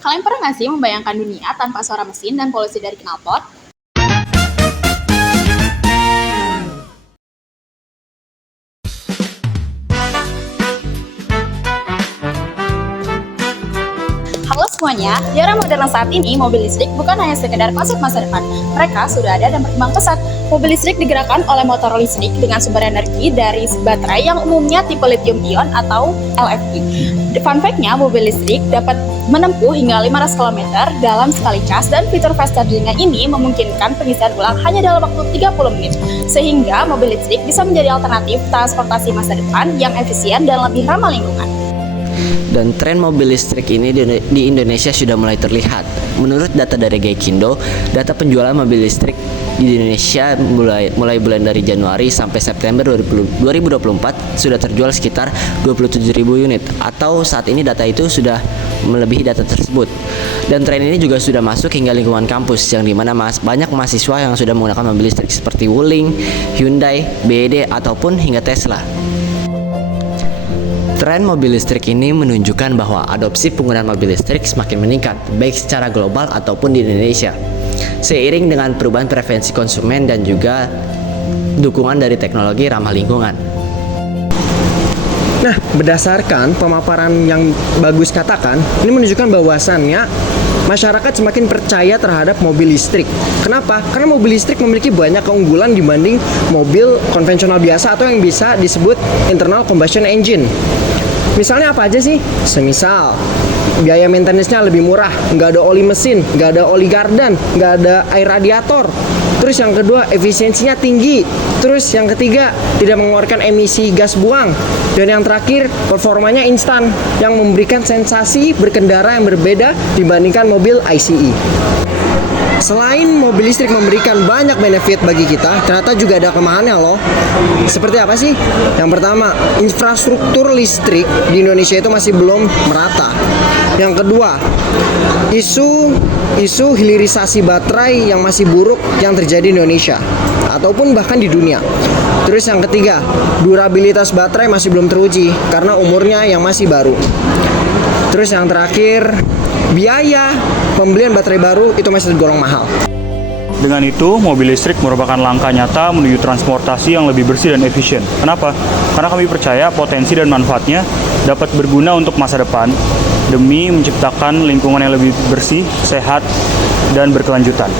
Kalian pernah nggak sih membayangkan dunia tanpa suara mesin dan polusi dari knalpot? Halo semuanya, di era modern saat ini, mobil listrik bukan hanya sekedar konsep masa depan. Mereka sudah ada dan berkembang pesat. Mobil listrik digerakkan oleh motor listrik dengan sumber energi dari baterai yang umumnya tipe lithium-ion atau LFP. Fun fact-nya, mobil listrik dapat menempuh hingga 500 km dalam sekali cas, dan fitur fast charging ini memungkinkan pengisian ulang hanya dalam waktu 30 menit. Sehingga mobil listrik bisa menjadi alternatif transportasi masa depan yang efisien dan lebih ramah lingkungan. Dan tren mobil listrik ini di Indonesia sudah mulai terlihat. Menurut data dari Gaikindo, data penjualan mobil listrik di Indonesia mulai bulan dari Januari sampai September 2024 sudah terjual sekitar 27.000 unit, atau saat ini data itu sudah melebihi data tersebut. Dan tren ini juga sudah masuk hingga lingkungan kampus, yang dimana banyak mahasiswa yang sudah menggunakan mobil listrik seperti Wuling, Hyundai, BYD, ataupun hingga Tesla. Tren mobil listrik ini menunjukkan bahwa adopsi penggunaan mobil listrik semakin meningkat, baik secara global ataupun di Indonesia. Seiring dengan perubahan preferensi konsumen dan juga dukungan dari teknologi ramah lingkungan. Nah, berdasarkan pemaparan yang bagus katakan, ini menunjukkan bahwasannya masyarakat semakin percaya terhadap mobil listrik. Kenapa? Karena mobil listrik memiliki banyak keunggulan dibanding mobil konvensional biasa atau yang bisa disebut internal combustion engine. Misalnya apa aja sih? Semisal biaya maintenance-nya lebih murah, nggak ada oli mesin, nggak ada oli gardan, nggak ada air radiator. Terus yang kedua, efisiensinya tinggi. Terus yang ketiga, tidak mengeluarkan emisi gas buang. Dan yang terakhir, performanya instan, yang memberikan sensasi berkendara yang berbeda dibandingkan mobil ICE. Selain mobil listrik memberikan banyak benefit bagi kita, ternyata juga ada kelemahannya loh. Seperti apa sih? Yang pertama, infrastruktur listrik di Indonesia itu masih belum merata. Yang kedua, isu hilirisasi baterai yang masih buruk yang terjadi di Indonesia ataupun bahkan di dunia. Terus yang ketiga, durabilitas baterai masih belum teruji karena umurnya yang masih baru. Terus yang terakhir, biaya pembelian baterai baru itu masih tergolong mahal. Dengan itu, mobil listrik merupakan langkah nyata menuju transportasi yang lebih bersih dan efisien. Kenapa? Karena kami percaya potensi dan manfaatnya dapat berguna untuk masa depan demi menciptakan lingkungan yang lebih bersih, sehat, dan berkelanjutan.